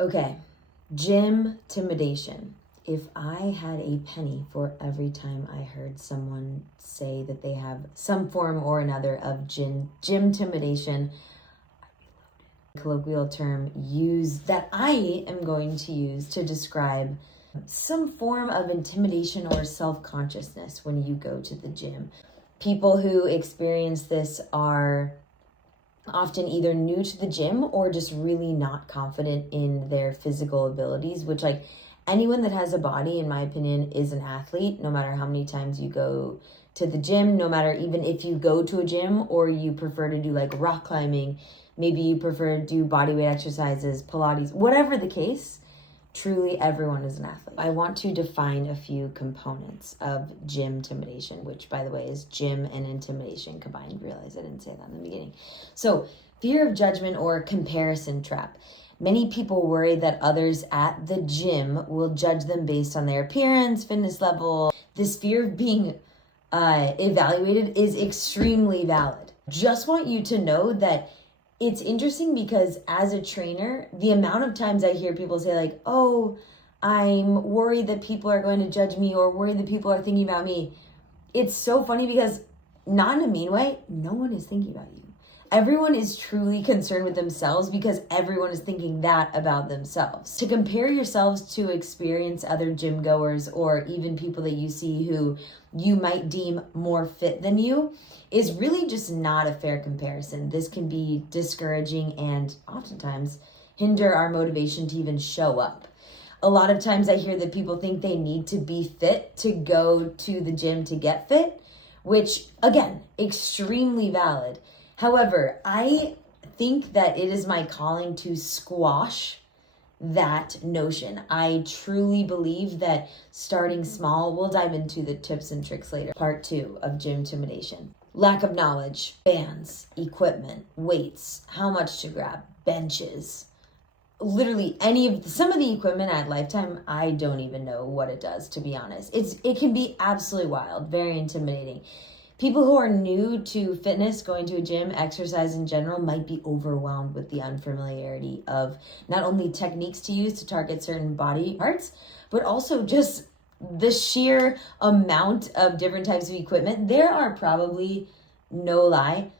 Okay, gym-timidation. If I had a penny for every time I heard someone say that they have some form or another of gym-timidation, colloquial term that I am going to use to describe some form of intimidation or self-consciousness when you go to the gym. People who experience this are often either new to the gym or just really not confident in their physical abilities, which, like, anyone that has a body, in my opinion, is an athlete, no matter how many times you go to the gym, no matter even if you go to a gym or you prefer to do like rock climbing, maybe you prefer to do bodyweight exercises, Pilates, whatever the case, truly everyone is an athlete. I want to define a few components of gym-timidation, which, by the way, is gym and intimidation combined. Realize I didn't say that in the beginning. So, fear of judgment or comparison trap. Many people worry that others at the gym will judge them based on their appearance, fitness level. This fear of being evaluated is extremely valid. Just want you to know that it's interesting because as a trainer, the amount of times I hear people say like, oh, I'm worried that people are going to judge me or worried that people are thinking about me. It's so funny because, not in a mean way, no one is thinking about you. Everyone is truly concerned with themselves because everyone is thinking that about themselves. To compare yourselves to experience other gym goers or even people that you see who you might deem more fit than you is really just not a fair comparison. This can be discouraging and oftentimes hinder our motivation to even show up. A lot of times I hear that people think they need to be fit to go to the gym to get fit, which, again, extremely valid. However, I think that it is my calling to squash that notion. I truly believe that starting small, we'll dive into the tips and tricks later. Part 2 of gym-timidation. Lack of knowledge, bands, equipment, weights, how much to grab, benches. Literally some of the equipment at Lifetime, I don't even know what it does, to be honest. It can be absolutely wild, very intimidating. People who are new to fitness, going to a gym, exercise in general, might be overwhelmed with the unfamiliarity of not only techniques to use to target certain body parts, but also just the sheer amount of different types of equipment. There are probably, no lie,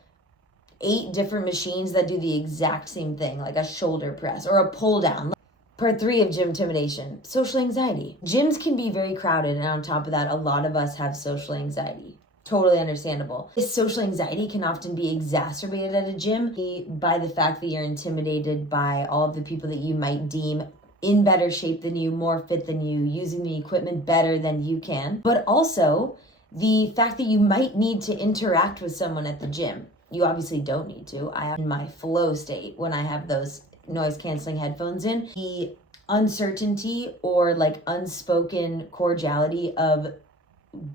8 different machines that do the exact same thing, like a shoulder press or a pull down. Part 3 of gym-timidation, social anxiety. Gyms can be very crowded, and on top of that, a lot of us have social anxiety. Totally understandable. This social anxiety can often be exacerbated at a gym by the fact that you're intimidated by all of the people that you might deem in better shape than you, more fit than you, using the equipment better than you can, but also the fact that you might need to interact with someone at the gym. You obviously don't need to. I am in my flow state when I have those noise canceling headphones in. The uncertainty or like unspoken cordiality of,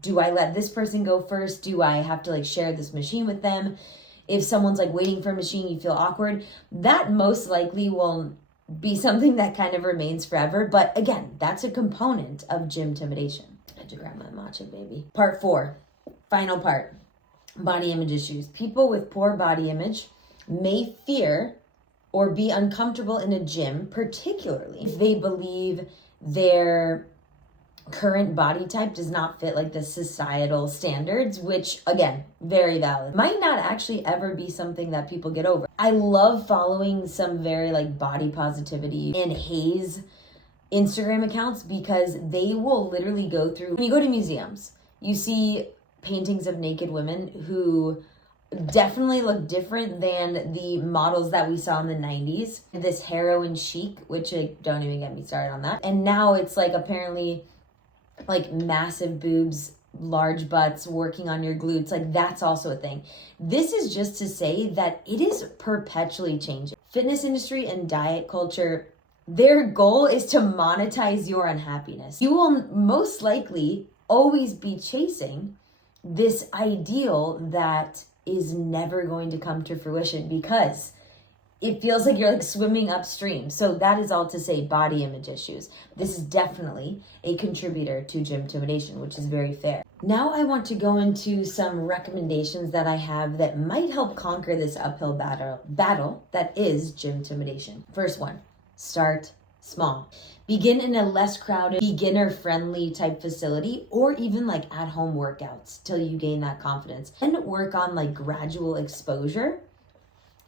do I let this person go first? Do I have to like share this machine with them? If someone's like waiting for a machine, you feel awkward. That most likely will be something that kind of remains forever. But again, that's a component of gym-timidation. I had to grab my matcha, baby. Part 4, final part, body image issues. People with poor body image may fear or be uncomfortable in a gym, particularly if they believe their current body type does not fit like the societal standards, which, again, very valid. Might not actually ever be something that people get over. I love following some very like body positivity and haze Instagram accounts because they will literally go through, when you go to museums, you see paintings of naked women who definitely look different than the models that we saw in the 90s. This heroin chic, which don't even get me started on that. And now it's like apparently like massive boobs, large butts, working on your glutes. Like that's also a thing. This is just to say that it is perpetually changing. Fitness industry and diet culture, their goal is to monetize your unhappiness. You will most likely always be chasing this ideal that is never going to come to fruition because it feels like you're like swimming upstream. So that is all to say body image issues. This is definitely a contributor to gym-timidation, which is very fair. Now I want to go into some recommendations that I have that might help conquer this uphill battle that is gym-timidation. First one, start small. Begin in a less crowded, beginner-friendly type facility, or even like at-home workouts till you gain that confidence. And work on like gradual exposure,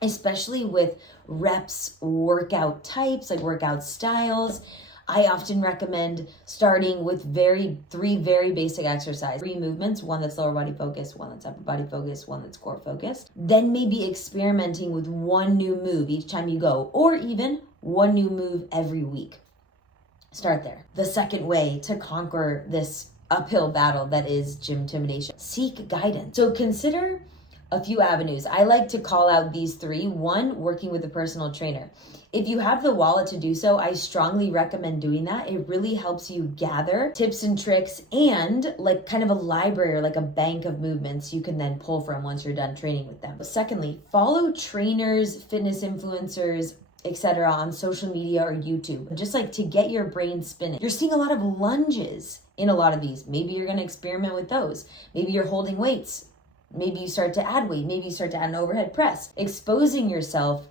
especially with reps, workout types, like workout styles. I often recommend starting with three very basic exercises, 3 movements, one that's lower body focused, one that's upper body focused, one that's core focused. Then maybe experimenting with one new move each time you go, or even one new move every week. Start there. The second way to conquer this uphill battle that is gymtimidation: seek guidance. So consider a few avenues. I like to call out these 3. 1, working with a personal trainer. If you have the wallet to do so, I strongly recommend doing that. It really helps you gather tips and tricks and like kind of a library or like a bank of movements you can then pull from once you're done training with them. Secondly, follow trainers, fitness influencers, etc. on social media or YouTube, just like to get your brain spinning. You're seeing a lot of lunges in a lot of these. Maybe you're going to experiment with those. Maybe you're holding weights. Maybe you start to add weight. Maybe you start to add an overhead press. Exposing yourself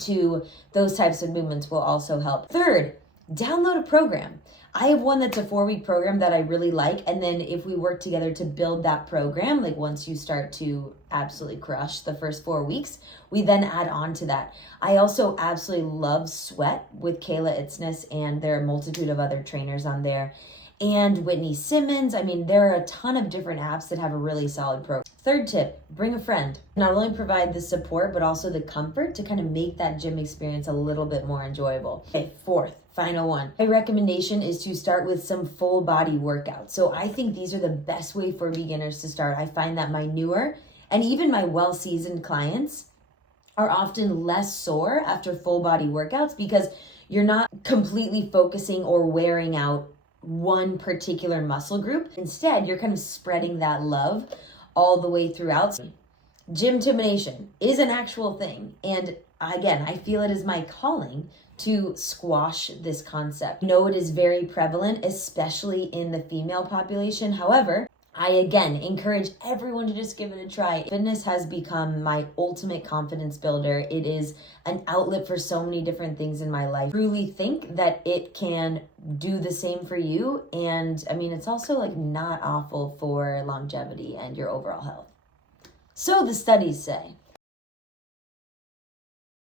to those types of movements will also help. Third, download a program. I have one that's a 4-week program that I really like. And then if we work together to build that program, like once you start to absolutely crush the first 4 weeks, we then add on to that. I also absolutely love Sweat with Kayla Itznes, and there are a multitude of other trainers on there. And Whitney Simmons. I mean, there are a ton of different apps that have a really solid program. Third tip, bring a friend. Not only provide the support, but also the comfort to kind of make that gym experience a little bit more enjoyable. Okay, fourth, final one. My recommendation is to start with some full body workouts. So I think these are the best way for beginners to start. I find that my newer and even my well-seasoned clients are often less sore after full body workouts because you're not completely focusing or wearing out one particular muscle group. Instead, you're kind of spreading that love all the way throughout. Gymtimidation is an actual thing. And again, I feel it is my calling to squash this concept. I know it is very prevalent, especially in the female population. However, I again encourage everyone to just give it a try. Fitness has become my ultimate confidence builder. It is an outlet for so many different things in my life. I truly think that it can do the same for you. And I mean, it's also like not awful for longevity and your overall health. So the studies say